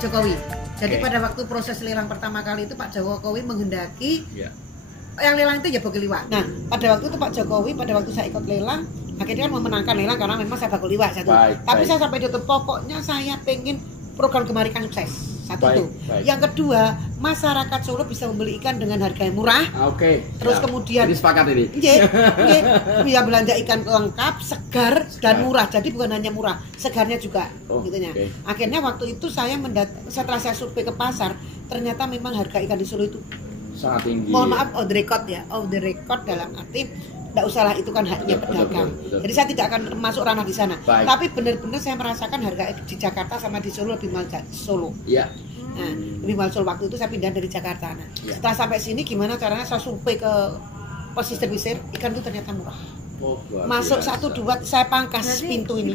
Jokowi. Jadi pada waktu proses lelang pertama kali itu Pak Jokowi menghendaki yang lelang itu ya Bogoliwak. Nah, pada waktu itu Pak Jokowi pada waktu saya ikut lelang, akhirnya kan memenangkan lelang karena memang saya Bogoliwak satu. Tapi saya sampai tutup pokoknya saya pengen program Gemarikan sukses. Satu itu. Yang kedua, masyarakat Solo bisa membeli ikan dengan harga yang murah. Terus kemudian ini sepakat ini. Bisa belanja ikan lengkap, segar dan murah. Jadi bukan hanya murah, segarnya juga gitunya. Akhirnya waktu itu saya setelah saya survei ke pasar, ternyata memang harga ikan di Solo itu sangat tinggi. Mohon maaf off the record ya. Off the record dalam arti tidak usahlah itu kan haknya pedagang. Jadi saya tidak akan masuk ranah di sana. Tapi benar-benar saya merasakan harga di Jakarta sama di Solo lebih mahal Solo. Iya. Nah, lebih mahal Solo waktu itu saya pindah dari Jakarta. Nah, setelah sampai sini gimana caranya saya survei ke pesisir ikan itu ternyata murah. Masuk biasa. 1 2 saya pangkas pintu ini.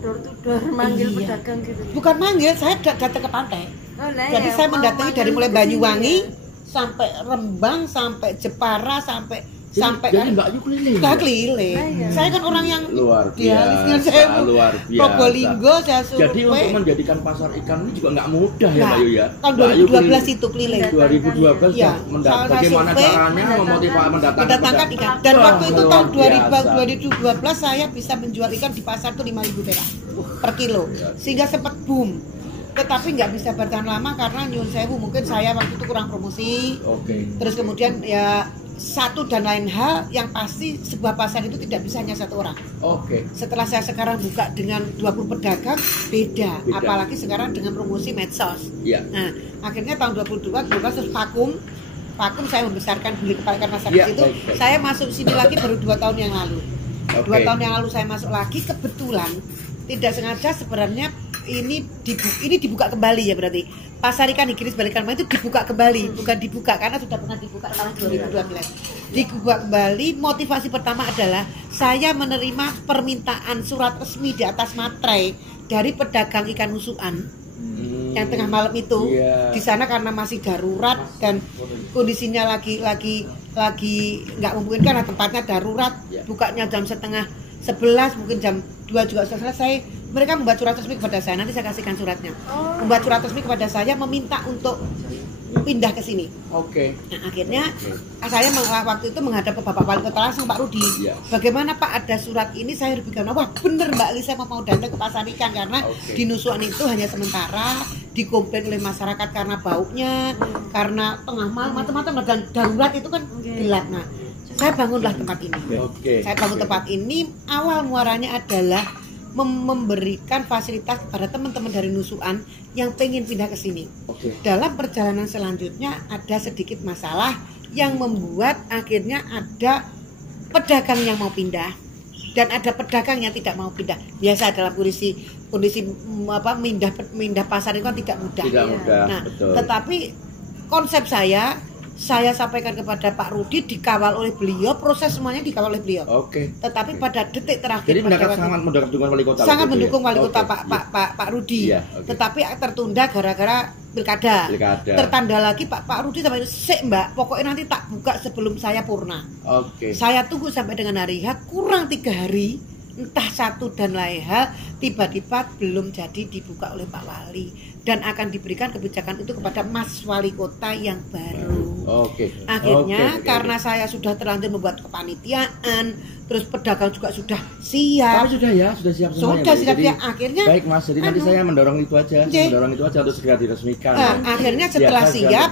Door to door manggil pedagang gitu. Bukan manggil, saya datang ke pantai. Jadi saya mendatangi dari mulai Banyuwangi sampai Rembang sampai Jepara sampai jadi Mbak Yu keliling. Keliling. Saya kan orang yang luar biasa. Probolinggo saya survei. Jadi untuk menjadikan pasar ikan ini juga nggak mudah ya Mbak Yu ya. Tahun 2012 itu keliling. 2012 ya. Bagaimana caranya memotivasi mendatangkan ikan. Dan waktu itu tahun 2012 saya bisa menjual ikan di pasar tuh 5.000 perak per kilo. Sehingga sempat boom. Tetapi nggak bisa bertahan lama karena nyun sewu mungkin saya waktu itu kurang promosi. Terus kemudian ya satu dan lain hal yang pasti sebuah pasar itu tidak bisa hanya satu orang. Setelah saya sekarang buka dengan 20 pedagang beda. Apalagi sekarang dengan promosi medsos. Nah, akhirnya tahun 2012 terus vakum saya membesarkan beli kepala ikan pasar di situ. Saya masuk sini lagi baru 2 tahun yang lalu. 2 tahun yang lalu saya masuk lagi, kebetulan tidak sengaja sebenarnya ini dibuka kembali ya, berarti pasar ikan Higienis Balikan itu dibuka kembali, bukan dibuka karena sudah pernah dibuka tahun 2012. Dibuka kembali, motivasi pertama adalah saya menerima permintaan surat resmi di atas materai dari pedagang ikan nusukan yang tengah malam itu. Di sana karena masih darurat dan kondisinya lagi nggak memungkinkan, tempatnya darurat, bukanya jam setengah 11, mungkin jam 2 juga sudah selesai. Mereka membuat surat resmi kepada saya, nanti saya kasihkan suratnya. Membuat surat resmi kepada saya meminta untuk pindah ke sini. Nah, akhirnya saya waktu itu menghadap ke Bapak Wali Kota langsung, Pak Rudi. Bagaimana Pak, ada surat ini? Saya berpikir, wah bener Mbak Lisa mau datang ke pasar ikan karena di nusuan itu hanya sementara, dikomplain oleh masyarakat karena baunya, karena tengah malam macam-macam dan darurat itu kan gelap. Nah, saya bangunlah tempat ini. Saya bangun tempat ini, awal muaranya adalah memberikan fasilitas kepada teman-teman dari nusuan yang pengen pindah ke sini. Dalam perjalanan selanjutnya ada sedikit masalah yang membuat akhirnya ada pedagang yang mau pindah dan ada pedagang yang tidak mau pindah. Biasa dalam kondisi pindah pasar itu kan tidak mudah. Nah, betul. Tetapi konsep saya sampaikan kepada Pak Rudi, dikawal oleh beliau, proses semuanya dikawal oleh beliau. Tetapi pada detik terakhir jadi sangat mendukung wali kota. Sangat mendukung wali kota Pak Rudi. Tetapi tertunda gara-gara pilkada. Tertanda lagi Pak Rudi sampai sik Mbak, pokoknya nanti tak buka sebelum saya purna. Saya tunggu sampai dengan hari H, kurang 3 hari, entah satu dan lain hal, tiba-tiba belum jadi dibuka oleh Pak Wali dan akan diberikan kebijakan itu kepada Mas Wali Kota yang baru. Akhirnya karena saya sudah terlanjur membuat kepanitiaan, terus pedagang juga sudah siap. Sudah siap semuanya. Sudah siap. Akhirnya baik Mas, jadi nanti saya mendorong itu aja untuk segera diresmikan. Akhirnya setelah siap,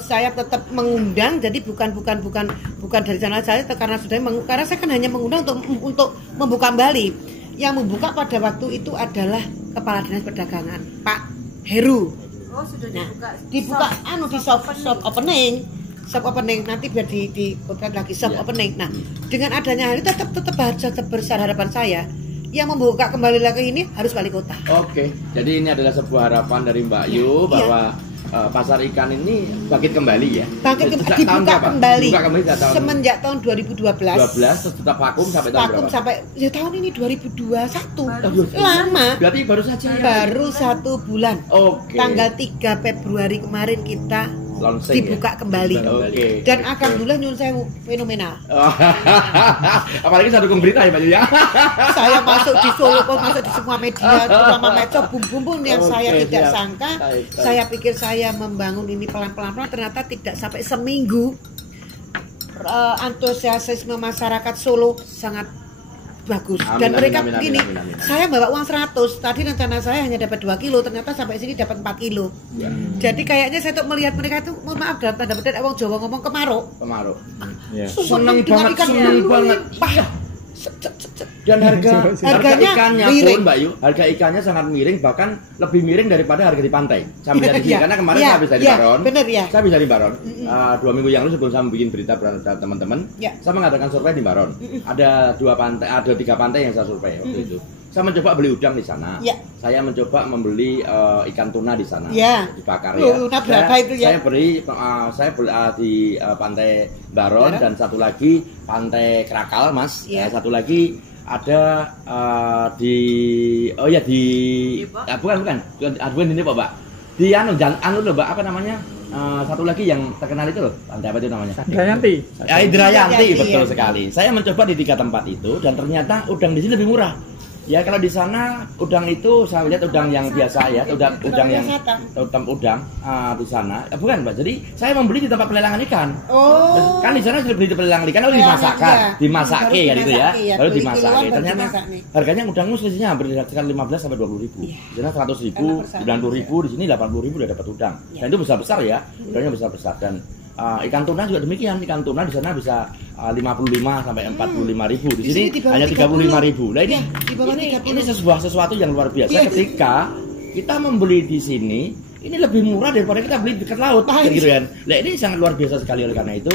saya tetap mengundang, jadi bukan dari sana saya karena saya kan hanya mengundang untuk membuka kembali. Yang membuka pada waktu itu adalah Kepala Dinas Perdagangan, Pak Heru. Sudah dibuka di soft opening nanti biar dibuka lagi soft opening. Nah, dengan adanya ini tetap harus besar harapan saya yang membuka kembali lagi ini harus wali kota. Jadi ini adalah sebuah harapan dari Mbak Yu bahwa pasar ikan ini bangkit kembali ya. Dibuka kembali semenjak tahun 2012. Terus tetap vakum sampai tahun berapa? Sampai tahun ini 2021. Lama. Berarti baru saja. Baru 1 bulan. Tanggal 3 Februari kemarin kita launching dibuka ya? kembali. Oke. Dan alhamdulillah nyun sewu fenomenal. Apalagi saya dukung berita ya Mbak Yu ya. Saya masuk di Solo, masuk di semua media, terutama medsos, bum yang saya Oke, tidak siap. sangka. Baik. Saya pikir saya membangun ini pelan-pelan, ternyata tidak sampai seminggu. Antusiasme masyarakat Solo sangat bagus. Amin, Dan amin, mereka amin, begini, amin, amin. saya bawa uang 100, tadi rencana saya hanya dapat 2 kilo, ternyata sampai sini dapat 4 kilo. Ya. Jadi kayaknya saya tuh melihat mereka itu, mohon maaf dalam tanda petik, wong Jawa ngomong kemaruk. Kemaruk. Ya. Seneng dengan banget, ikan seneng dulu, banget. Iya. Dan harga Harganya ikannya miring. pun Mbak Yu, harga ikannya sangat miring, bahkan lebih miring daripada harga di pantai. Saya melihat di sini Iya, karena kemarin iya, saya habis dari iya, Baron. bener ya. Saya habis dari Baron. 2 minggu yang lalu sebelum saya bikin berita terhadap teman-teman, Ya. saya mengadakan survei di Baron. Ada 3 pantai yang saya survei waktu itu. Saya mencoba beli udang di sana. Ya. Saya mencoba membeli ikan tuna di sana. Ya. Dibakar Tuna berapa itu ya? Saya beli di pantai Baron dan satu lagi pantai Krakal, Mas. Ya. Satu lagi ada di bukan ini Pak. Di anu loh Mbak, apa namanya? Satu lagi yang terkenal itu loh, pantai apa itu namanya? Indrayanti. Ya, Indrayanti, Indrayanti, betul ya. sekali. Saya mencoba di 3 tempat itu dan ternyata udang di sini lebih murah. Ya kalau di sana udang itu saya lihat udang yang biasa ya, udang yang udang di sana. Bukan Mbak. Jadi saya membeli di tempat pelelangan ikan. Oh. Kan di sana sudah beli di pelelangan ikan lalu dimasakkan, dimasake Baru kan itu ya. dimasake ya. Lalu Beli dimasake. kiloan baru Ternyata dimasak nih. harganya udangnya selisihnya hampir sekitar 15 sampai 20 ribu. Di sana 100 ribu, 90 ribu, di sini 80 ribu udah dapat udang. Dan itu besar-besar ya. Udangnya besar-besar dan ikan tuna juga demikian. Ikan tuna di sana bisa 55 sampai 45 ribu. Di sini di bawah hanya 35 ribu. Nah ini Ya, di bawah 30. ini sesuatu yang luar biasa Iya. ketika kita membeli di sini ini lebih murah daripada kita beli di dekat laut gitu kan. Nah ini sangat luar biasa sekali. Oleh karena itu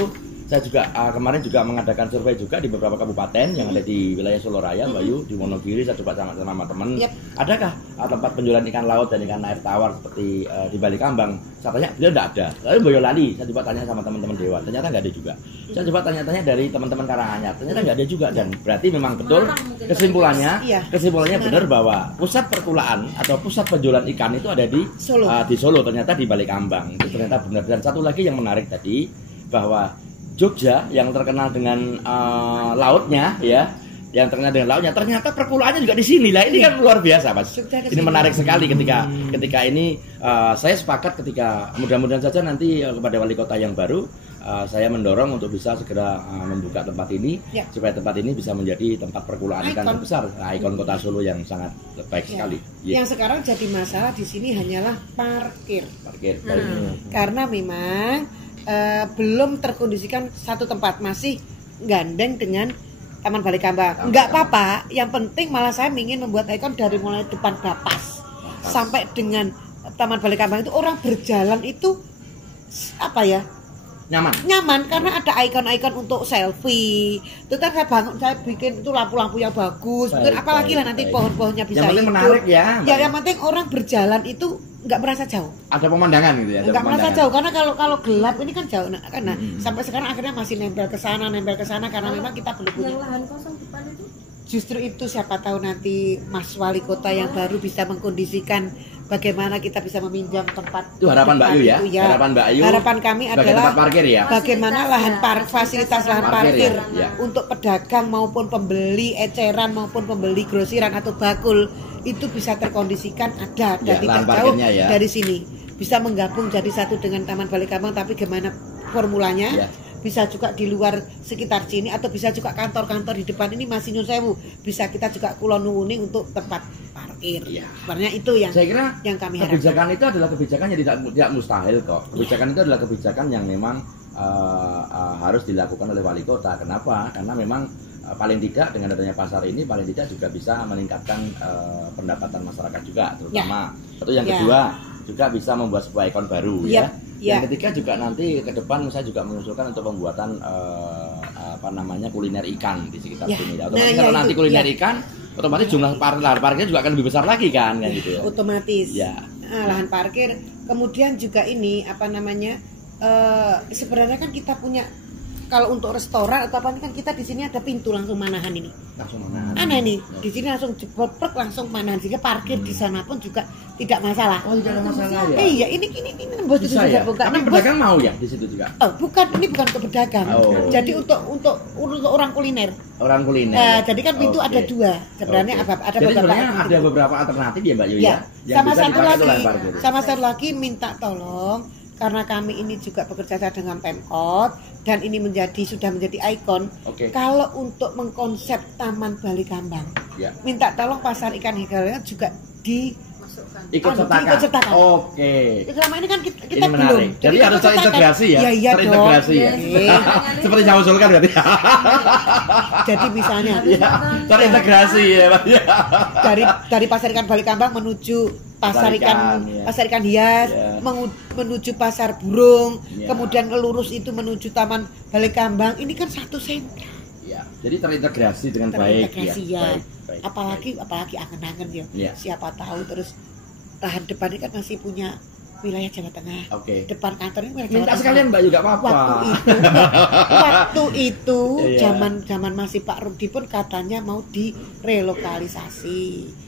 saya juga kemarin juga mengadakan survei juga di beberapa kabupaten yang ada di wilayah Solo Raya, Mbak Yu, di Wonogiri. Saya coba sama teman. Yep. Adakah tempat penjualan ikan laut dan ikan air tawar seperti di Balikambang? Saya tanya, beliau tidak ada. Lalu Boyolali, saya coba tanya sama teman-teman Dewan, ternyata nggak ada juga. Saya coba tanya-tanya dari teman-teman Karanganyar, ternyata nggak ada juga. Dan berarti memang betul kesimpulannya benar bahwa pusat perkulaan atau pusat penjualan ikan itu ada di Solo. Di Solo, ternyata di Balikambang. Itu ternyata benar. Dan satu lagi yang menarik tadi bahwa Jogja yang terkenal dengan lautnya ya, yang terkenal dengan lautnya, ternyata perkulaannya juga di sini lah. Ini kan luar biasa, Mas. Ini menarik sekali ketika ini saya sepakat ketika mudah-mudahan saja nanti kepada wali kota yang baru saya mendorong untuk bisa segera membuka tempat ini supaya tempat ini bisa menjadi tempat perkulaan ikan terbesar, ikon kota Solo yang sangat baik sekali. Yang sekarang jadi masalah di sini hanyalah parkir. Baik. Karena memang belum terkondisikan satu tempat, masih gandeng dengan Taman Balikambang. Enggak apa-apa, yang penting malah saya ingin membuat ikon dari mulai depan Bapas sampai dengan Taman Balikambang itu orang berjalan itu apa ya? Nyaman karena ada ikon-ikon untuk selfie. Itu kan saya bikin itu lampu-lampu yang bagus. Apalagi lah nanti pohon-pohonnya bisa yang penting hidup. menarik ya. Ya yang penting orang berjalan itu nggak merasa jauh. Ada pemandangan gitu ya. Nggak merasa jauh karena kalau gelap ini kan jauh. Karena sampai sekarang akhirnya masih nempel ke sana karena memang kita belum punya. Yang lahan kosong depan itu Justru itu siapa tahu nanti Mas Wali Kota yang baru bisa mengkondisikan bagaimana kita bisa meminjam tempat. Itu harapan Mbak Yu ya. Harapan Mbak Yu. Harapan kami adalah tempat parkir ya. Bagaimana fasilitas lahan parkir ya. untuk pedagang maupun pembeli eceran maupun pembeli grosiran atau bakul itu bisa terkondisikan ada dan tidak jauh dari sini. Bisa menggabung jadi satu dengan Taman Balikambang, tapi gimana formulanya? Bisa juga di luar sekitar sini atau bisa juga kantor-kantor di depan ini masih Nyun Sewu. Bisa kita juga kulon nuwuning untuk tempat parkir. Sebenarnya itu yang saya kira yang kami harapkan. Kebijakan itu adalah kebijakan yang tidak mustahil kok. Kebijakan itu adalah kebijakan yang memang harus dilakukan oleh wali kota. Kenapa? Karena memang paling tidak dengan adanya pasar ini paling tidak juga bisa meningkatkan pendapatan masyarakat juga, terutama. Satu yang kedua juga bisa membuat sebuah ikon baru ya. Yang ketiga juga nanti ke depan saya juga mengusulkan untuk pembuatan kuliner ikan di sekitar sini. Otomatis kalau nanti kuliner ikan, otomatis jumlah lahan parkirnya juga akan lebih besar lagi kan gitu ya. Otomatis. Lahan parkir. Kemudian juga ini sebenarnya kan kita punya kalau untuk restoran atau apa ini kan kita di sini ada pintu langsung manahan ini. Langsung mana? Aneh nih, di sini langsung jeblok langsung manahan sehingga parkir di sana pun juga tidak masalah. Oh, tidak ada masalah ya. Iya, ini bos itu Bisa juga ya? buka. Tapi Bos- pedagang mau ya di situ juga. Oh, bukan, ini bukan ke pedagang. Oh. Jadi untuk orang kuliner. Orang kuliner. Jadi kan pintu Oke. ada dua. Sebenarnya Oke. ada Jadi beberapa. sebenarnya ada beberapa alternatif ya Mbak Yu Ya, ya. sama bisa satu dipakai lagi, itu lahan parkir. sama satu lagi minta tolong karena kami ini juga bekerja sama dengan Pemkot dan ini sudah menjadi ikon. Oke. Kalau untuk mengkonsep Taman Bali Kambang, Ya. minta tolong pasar ikan higalnya juga Masukkan. Ikut Anu, sertakan. diikut sertakan. Oke. selama ini kan kita Ini menarik. belum. Jadi harus ikut sertakan. terintegrasi ya. Ya, iya Terintegrasi dong. ya. Iya. Seperti yang usulkan berarti. Jadi misalnya Ya, terintegrasi ya Pak. Ya. dari pasar ikan Bali Kambang menuju pasar Pasar ikan, ikan ya. pasar ikan hias, Ya. menuju pasar burung, Ya. kemudian lurus itu menuju Taman Bali Kambang. Ini kan satu sentra. Ya. Jadi terintegrasi dengan baik Terintegrasi ya. ya. Baik. Apalagi angen-angen ya. Ya. Siapa tahu terus tahan depan ini kan masih punya wilayah Jawa Tengah. Oke. Depan kantor ini wilayah Jawa Minta Tengah. sekalian Mbak juga apa-apa. Waktu itu Iya. zaman masih Pak Rudi pun katanya mau direlokalisasi.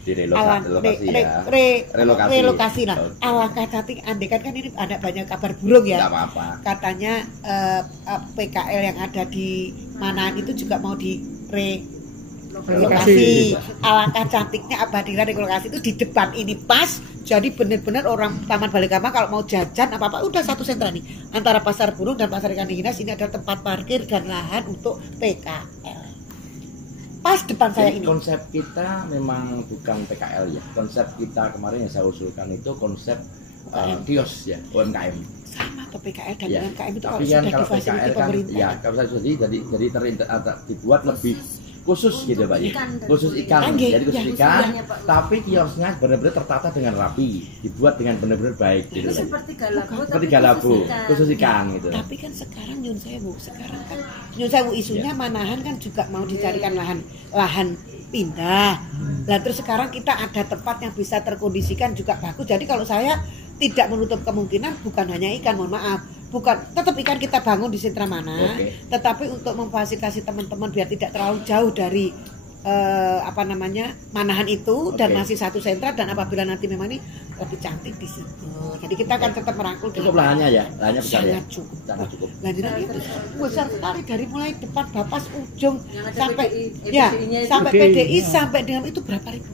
Relokasi ya. Relokasi. Relokasi lah. Oke. Alangkah cantik andaikan kan ini ada banyak kabar burung ya. Enggak apa-apa. Katanya PKL yang ada di Manahan itu juga mau relokasi. Alangkah cantiknya apabila relokasi itu di depan ini pas. Jadi benar-benar orang Taman Bali Kambang kalau mau jajan apa-apa udah satu sentra nih. Antara pasar burung dan pasar ikan hias ini ada tempat parkir dan lahan untuk PKL. Pas depan saya Jadi ini. konsep kita memang bukan PKL ya. Konsep kita kemarin yang saya usulkan itu konsep kios ya, UMKM. Sama ke PKL dan Ya. UMKM itu Tapi kalau kan sudah kalau difasilitasi PKL kan pemerintah. ya kalau saya jadi dibuat lebih khusus Untuk gitu Pak ya. ikan dan Khusus kuliner. ikan. Angge, Jadi khusus ya. ikan, Usulannya, Pak. tapi kiosnya benar-benar tertata dengan rapi, dibuat dengan benar-benar baik gitu Itu Pak. seperti Galabu Seperti tapi Galabu, khusus ikan. ikan gitu. Tapi kan sekarang Nyun Sewu, Nyun Sewu isunya Manahan kan juga mau dicarikan lahan pindah. Nah terus sekarang kita ada tempat yang bisa terkondisikan juga bagus. Jadi kalau saya tidak menutup kemungkinan bukan hanya ikan, mohon maaf, bukan tetap ikan kita bangun di sentra mana, Oke. tetapi untuk memfasilitasi teman-teman biar tidak terlalu jauh dari Manahan itu dan Oke. masih satu sentra dan apabila nanti memang ini lebih cantik di situ. Jadi kita akan tetap merangkul Cukup lahannya ya, lahannya besar ya. sangat cukup. Sangat cukup. Lanjutan itu besar sekali dari mulai depan Bapas ujung Yang ada sampai PDI, ya PDI-nya itu. sampai Gede. PDI sampai dengan itu berapa ribu?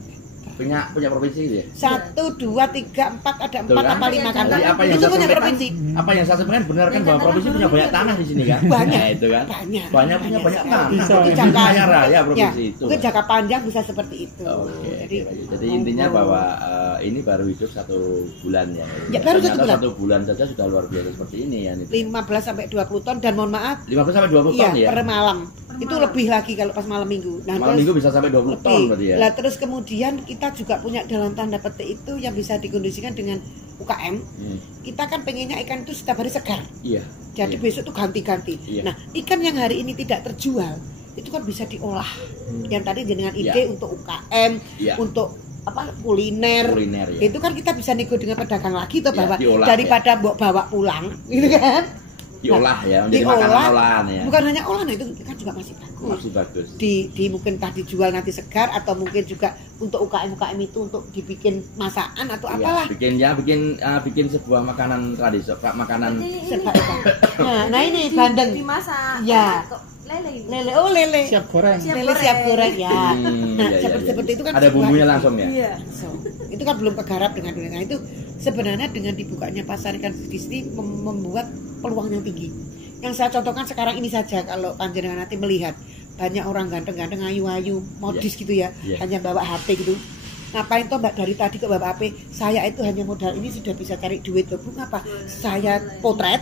Punya provinsi gitu ya. 1, 2, 3, 4 ada 4 Betul kan? apa 5 kan? Jadi apa yang Itu saya punya sampaikan, provinsi. apa yang saya sampaikan benar kan bahwa provinsi punya banyak tanah di sini kan? Banyak. Nah, itu kan. Banyak. Banyak punya banyak sekali. tanah. Bisa. Mungkin Bisa jangka kaya raya ya, provinsi itu. mungkin jangka panjang bisa seperti itu. Oke. Jadi Jadi intinya bahwa ini baru hidup 1 bulan ya. Ya, baru 1 Ternyata bulan. 1 bulan saja sudah luar biasa seperti ini ya. 15 sampai 20 ton dan mohon maaf 15 sampai 20 ton iya ya. per malam. Itu lebih lagi kalau pas malam minggu. Nah, Malam terus minggu bisa sampai 20 ton lebih. berarti ya. Lah terus kemudian kita juga punya dalam tanda petik itu yang bisa dikondisikan dengan UKM. Kita kan pengennya ikan itu setiap hari segar. Iya. Jadi Iya. besok tuh ganti-ganti. Iya. Nah, ikan yang hari ini tidak terjual itu kan bisa diolah. Yang tadi dengan ide untuk UKM, Iya. untuk apa kuliner. Kuliner ya. Itu kan kita bisa nego dengan pedagang lagi tuh Iya, bahwa diolah, daripada bawa pulang, gitu kan? Diolah ya, menjadi diolah, makanan olahan ya. Bukan hanya olahan itu kan juga masih bagus. Masih bagus. Di mungkin entah dijual nanti segar atau mungkin juga untuk UKM itu untuk dibikin masakan atau Iya, apalah. bikin sebuah makanan tradisional, makanan Serba ikan. Nah ini bandeng. Dimasak. Ya. Kok lele ini. Lele, oh lele. Siap goreng. Siap Lele siap goreng ya. Nah, iya, seperti itu kan ada sebuah bumbunya ide. langsung ya. Iya. So, itu kan belum kegarap dengan dunia. Nah, itu sebenarnya dengan dibukanya pasar ikan di sini membuat peluang yang tinggi. Yang saya contohkan sekarang ini saja kalau panjenengan nanti melihat banyak orang ganteng-ganteng ayu-ayu modis gitu ya, Yeah. hanya bawa HP gitu. Ngapain toh Mbak dari tadi kok bawa HP? Saya itu hanya modal ini sudah bisa cari duit loh. Bu ngapa? Saya potret,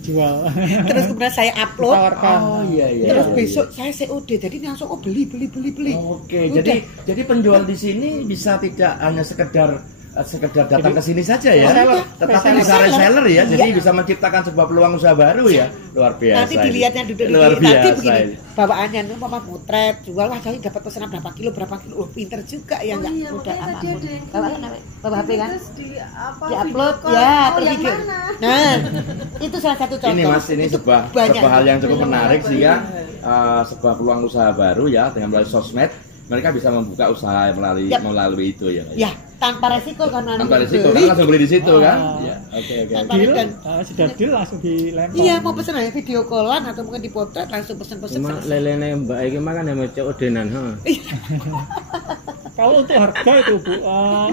Jual. terus kemudian saya upload, Tawarkan. Oh iya iya. terus iya, besok iya. saya COD. Jadi langsung beli. Oke, Udah. jadi penjual di sini bisa tidak hanya sekedar sekedar datang ke sini saja ya. Reseller. Tetapi bisa reseller ya, jadi bisa menciptakan sebuah peluang usaha baru ya. Luar biasa. Nanti dilihatnya duduk Luar di nanti biasa begini. ini. Bawaannya nih mama potret, jual wah saya dapat pesanan berapa kilo. Oh, pinter juga ya enggak iya, mudah makanya amat. tadi ada yang Bawa HP kan? Terus Di-upload video call. ya, Oh, terus yang video. mana? Nah, itu salah satu contoh. Ini Mas, ini Itu sebuah banyak. hal yang cukup menarik sehingga sebuah peluang usaha baru ya dengan melalui sosmed mereka bisa membuka usaha melalui itu ya. Ya, tanpa resiko karena Tanpa risiko kan langsung beli di situ kan. Ya, oke. Deal, Dan- sudah deal langsung dilempar. Iya, mau pesen aja video callan atau mungkin dipotret langsung pesen-pesen. Cuma lelene Mbak iki mah kan emang cek odenan, ha. Kalau untuk harga itu Bu,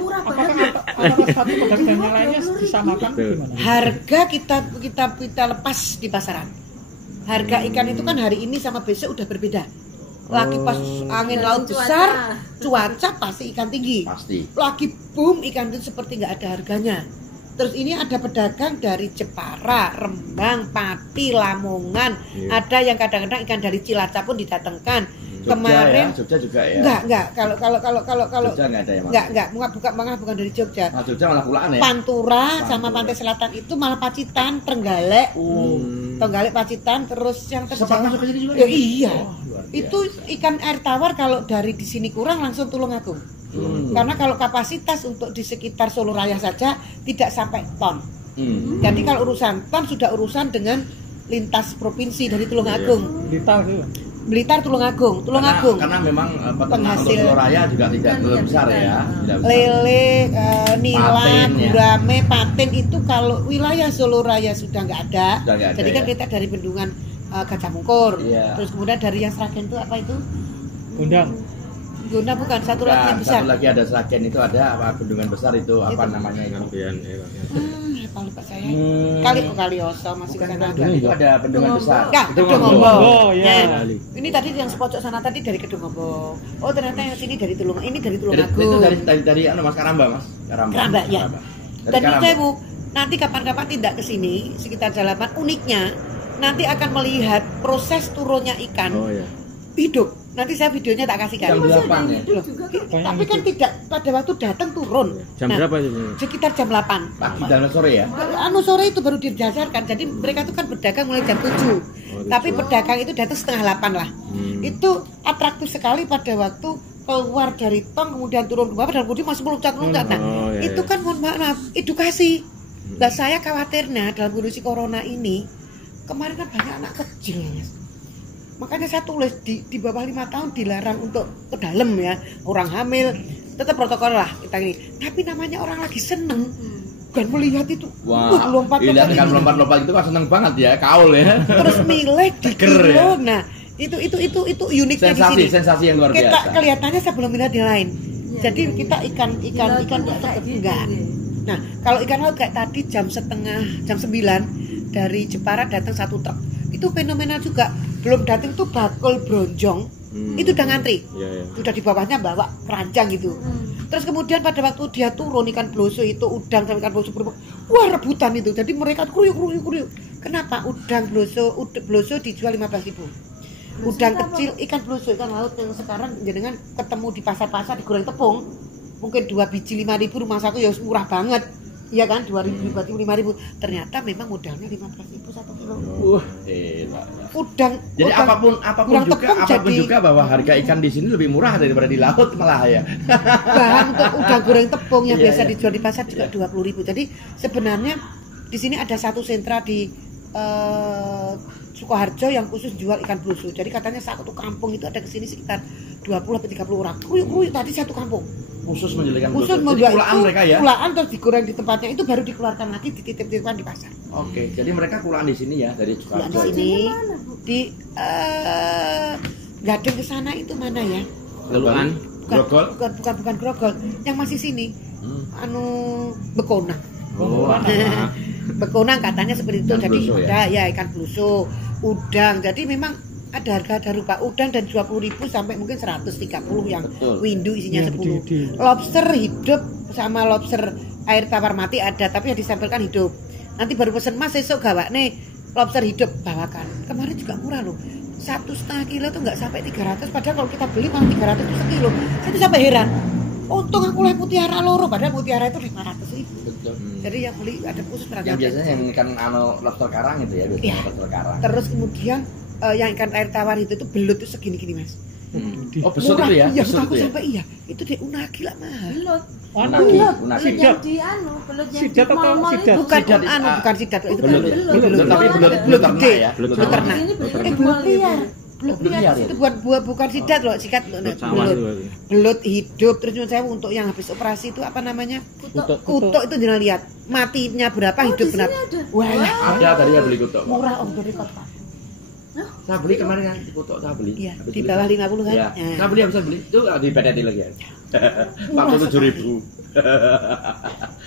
apakah antara satu pedagang dan yang lainnya disamakan gimana? Harga kita lepas di pasaran. Harga ikan itu kan hari ini sama besok udah berbeda. Lagi pas angin laut besar, cuaca pasti ikan tinggi. Pasti. Lagi boom ikan itu seperti nggak ada harganya. Terus ini ada pedagang dari Jepara, Rembang, Pati, Lamongan. Ada yang kadang-kadang ikan dari Cilacap pun didatangkan. Jogja Kemarin ya, Jogja juga ya. enggak. Kalau Jogja enggak ada ya, Mas. enggak, bukan dari Jogja. Nah, Jogja malah pulaan ya. Pantura sama Pantura. Pantai Selatan itu malah Pacitan, Trenggalek. Trenggalek, Pacitan, terus yang Sempat terjauh. masuk ke sini juga. Ya, iya. luar biasa. Itu ikan air tawar kalau dari di sini kurang langsung Tulungagung. Karena kalau kapasitas untuk di sekitar Solo Raya saja tidak sampai ton. Jadi kalau urusan ton sudah urusan dengan lintas provinsi dari Tulungagung. Blitar itu. Blitar, Tulungagung. Karena memang peternak Penghasil. untuk Solo Raya juga tidak terlalu besar ya. Tidak besar. Lele, nila, Patin, ya. gurame, patin itu kalau wilayah Solo Raya sudah nggak ada. Sudah nggak ada, Jadi kan ya. kita dari bendungan Gajah Mungkur. Iya. Terus kemudian dari yang Sragen itu apa itu? Undang. Guna bukan satu lagi yang besar. Satu lagi ada Sragen itu ada apa bendungan besar itu apa namanya itu? Sampean Lupa saya. Kalioso masih ke sana. Bendungan itu ada bendungan besar. Enggak, Itu Kedungombo. Oh, ya. Nah, ini tadi yang sepojok sana tadi dari Kedungombo. Oh, ternyata yang sini dari Tulungagung. Ini dari Itu Tulungagung. dari Mas Karamba, Mas. Karamba, ya. Dari Dan Karamba. saya Bu, nanti kapan-kapan tidak ke sini sekitar Jalapan, uniknya nanti akan melihat proses turunnya ikan Oh ya. hidup. Nanti saya videonya tak kasihkan. Jam 8 ya. Loh, tapi kan tidak pada waktu datang turun. Jam Nah, berapa itu? sekitar jam 8. Pagi dan sore ya. Anu sore itu baru dijasarkan. Jadi mereka itu kan berdagang mulai jam 7. Tapi pedagang itu datang setengah 8 lah. Itu atraktif sekali pada waktu keluar dari tong kemudian turun ke bawah dan kemudian masih meluncat-meluncat. Nah, Oh, iya, itu iya. kan mohon maaf edukasi. Nah, saya khawatirnya dalam kondisi corona ini kemarin kan banyak anak kecil ya, Mas. Makanya saya tulis di bawah 5 tahun dilarang untuk ke dalam ya. Orang hamil tetap protokol lah kita ini. Tapi namanya orang lagi seneng dan melihat itu Wah, lompat-lompat dengan ini. lompat-lompat itu kan seneng banget ya, kaul ya. Terus milih di Seger ya. kilo. Nah, itu uniknya di sini. Sensasi yang luar Kita biasa. kelihatannya saya belum melihat yang lain. Iya, Jadi iya. kita ikan itu kayak gitu. enggak. Nah, kalau ikan laut kayak tadi jam 9 dari Jepara datang 1 truk. Itu fenomenal juga. Belum datang itu bakul bronjong. Itu udah ngantri. Iya, iya. Sudah di bawahnya bawa keranjang gitu. Terus kemudian pada waktu dia turun ikan bloso itu udang sama ikan bloso berubah. Wah, rebutan itu. Jadi mereka kruyuk. Kenapa? Udang bloso dijual 15.000. Udang kecil ikan bloso ikan laut yang sekarang jenengan ketemu di pasar-pasar digoreng tepung. Mungkin 2 biji 5.000 rumah saku ya murah banget. Iya kan 2.000, 5.000. Ternyata memang modalnya 15.000 1 kilo. Enak. Udang. Jadi udang kurang tepung apapun jadi juga bahwa harga ikan di sini lebih murah daripada di laut malah ya. bahan untuk udang goreng tepung yang Iya, biasa iya. dijual di pasar juga Iya. 20.000. Jadi sebenarnya di sini ada satu sentra di Sukoharjo yang khusus jual ikan blusu. Jadi katanya satu kampung itu ada ke sini sekitar 20 atau 30 orang. Kruyuk tadi satu kampung. Khusus menjadikan Khusus Jadi menjual kulaan itu, mereka ya. kulaan terus digoreng di tempatnya itu baru dikeluarkan lagi dititip-titipkan di pasar. Oke, jadi mereka kulaan di sini ya dari Kulaan di Sukoharjo. sini di Gading ke sana itu mana ya? Geluan, Grogol. Bukan Grogol. Yang masih sini. Anu Bekonang. Oh, Bekonang katanya seperti itu. Ikan Jadi bluso ya? ada ya ikan bluso, udang. Jadi memang ada harga rupa udang dan 20.000 sampai mungkin 130 yang Betul. windu isinya Yang 10. gede-gede. Lobster hidup sama lobster air tawar mati ada tapi yang disampaikan hidup. Nanti baru pesen Mas esok gawak nih lobster hidup bawakan. Kemarin juga murah loh. 1,5 kilo tuh nggak sampai 300 padahal kalau kita beli malah 300 itu sekilo. Saya tuh sampai heran. untung aku oleh mutiara loro, padahal mutiara itu 500.000. Betul. Jadi yang beli ada khusus Yang perhatian. biasanya yang ikan lobster karang itu ya, biasanya Iya. lobster karang. Terus kemudian yang ikan air tawar itu belut itu segini-gini Mas. Oh, besut itu ya? Iya, Besut aku itu ya? sampai iya. Itu di unagi lah mahal. Belut. Unagi, Belut. unagi. Belut yang di anu, belut yang Sidat di atau mall-mall sidat? itu. Bukan Sidat, bukan sidat itu belut. belut. Belut, tapi belut ternak gede. ya. Belut Belut ternak. Ini belut Belut mall liar. gitu. Belut Belut liar liar ya? itu bukan sidat loh, sikat loh. Belut sawah itu. Belut. Belut hidup. Terus nyuwun sewu untuk yang habis operasi itu apa namanya? Kutuk. Kutuk itu jangan lihat matinya berapa, Oh, hidup di sini berapa. ada. Wah, Ada tadi yang beli kutuk. murah om dari kota. Saya beli kemarin kan di kutuk saya beli. Iya, Habis di beli. bawah 50 kan? Iya. Ya. Saya beli habis beli. Itu di BDT lagi ya. Murah 47.000.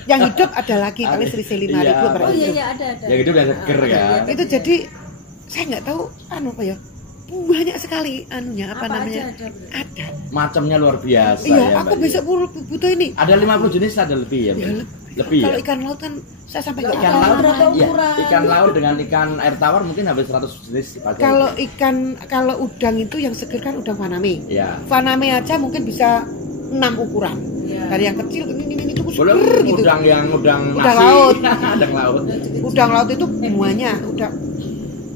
Yang hidup ada lagi kali selisih 5.000 Iya. per Oh iya hidup. iya ada. Yang hidup yang seger kan. Itu jadi saya nggak tahu apa ya, banyak sekali anunya apa namanya aja ada. ada. Macamnya luar biasa Iya, ya, aku Mbak. besok butuh ini. Ada 50 jenis, ada lebih ya, Mbak? Ya, Lebih ya? Kalau ikan laut kan saya sampai nggak Ikan tahu. laut, berapa iya, ukuran. ikan laut dengan ikan air tawar mungkin hampir 100 jenis pakai. Kalau udang itu yang seger kan udang faname. Ya. Faname aja mungkin bisa 6 ukuran. Iya. Dari yang kecil ini tuh Belum seger gitu. udang Udang nasi. laut. Udang laut. Udang laut itu semuanya udah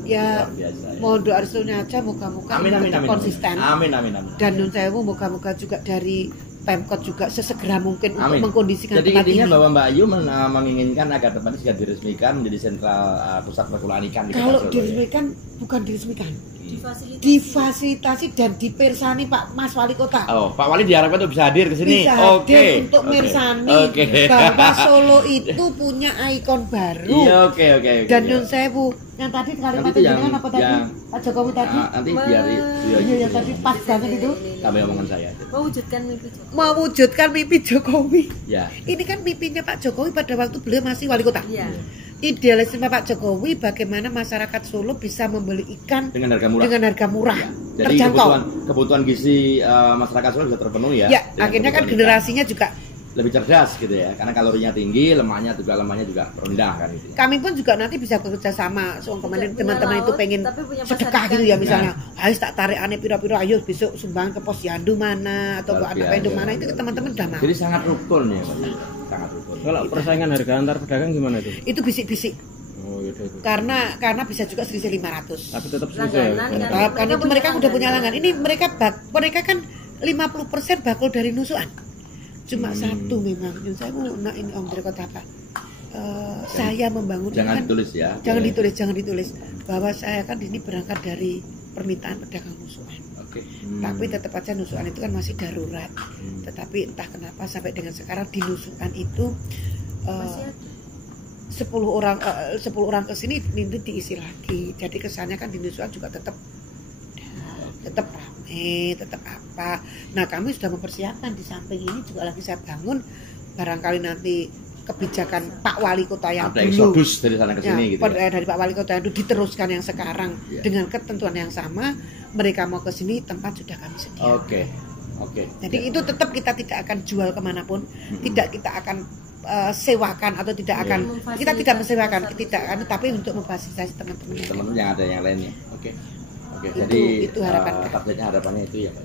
ya Luar biasa ya. mau doa restunya aja moga-moga Amin amin tetap amin. konsisten. Amin amin amin. Dan nun sewu moga-moga juga dari Pemkot juga sesegera mungkin Amin. untuk mengkondisikan Jadi tempat intinya ini. bahwa Mbak Ayu menginginkan agar tempat ini juga diresmikan menjadi sentral pusat perkuliahan ikan di Kalau Kota Solo, ya. diresmikan bukan diresmikan, Difasilitasi. difasilitasi dan dipersani Pak Mas Wali Kota. Oh, Pak Wali diharapkan untuk bisa hadir ke sini. Bisa Oke. hadir untuk Oke. mersani Oke. bahwa Solo itu punya ikon baru. Iya, oke. Dan nun sewu yang tadi kalimat Nanti itu yang- jenengan apa tadi? yang- Pak Jokowi tadi. Nanti biar Iya yang tadi pas banget itu. kami omongan saya. Mewujudkan mimpi Jokowi. Mewujudkan mimpi Jokowi. Ya. Ini kan mimpinya Pak Jokowi pada waktu beliau masih wali kota. Iya. Idealisme Pak Jokowi bagaimana masyarakat Solo bisa membeli ikan Dengan harga murah. dengan harga murah, Ya. Jadi terjangkau. kebutuhan gizi masyarakat Solo bisa terpenuhi ya. Ya, Dengan akhirnya kan kebutuhan generasinya juga. lebih cerdas gitu ya. Karena kalorinya tinggi, lemahnya juga rendah kan gitu. Ya. Kami pun juga nanti bisa bekerja sama. So, kemarin Tidak punya teman-teman itu laut, pengen tapi punya pasar sedekah ikan. gitu ya misalnya. Ayo tak tarik aneh piro-piro, ayo besok sumbang ke Posyandu mana atau ke Luar anak biasa. penduk mana itu teman-teman udah mau. Jadi sangat rukun ya, Pak. Sangat rukun. Kalau persaingan harga antar pedagang gimana itu? Itu bisik-bisik Oh, iya itu. karena bisa juga selisih 500. Tapi tetap susah ya. Langganan kan? Kan itu mereka punya udah punya langganan. langganan. Ini mereka kan 50% bakul dari nusukan. Cuma satu memang. Yang saya mau nak ini Om dari kota apa? Saya membangun Jangan kan, ditulis ya. jangan ditulis bahwa saya kan ini berangkat dari permintaan pedagang nusukan. Oke. Tapi tetap aja nusukan itu kan masih darurat. Tetapi entah kenapa sampai dengan sekarang di nusukan itu Masih ada. 10 orang ke sini ini diisi lagi. Jadi kesannya kan di nusukan juga tetap rame, tetap apa. Nah, kami sudah mempersiapkan di samping ini juga lagi saya bangun barangkali nanti kebijakan Pak Wali Kota yang Ada dulu eksodus dari sana ke sini gitu. Ya. dari Pak Wali Kota yang dulu diteruskan yang sekarang Iya. dengan ketentuan yang sama, mereka mau ke sini tempat sudah kami sediakan. Oke. Oke. Jadi itu tetap kita tidak akan jual kemanapun, tidak kita akan sewakan atau tidak akan kita tidak mensewakan, tidak akan, tapi untuk memfasilitasi teman-teman yang Teman-teman yang ada yang lainnya. Oke. Oke. Itu- Jadi itu harapan kami. targetnya harapannya itu ya, Pak.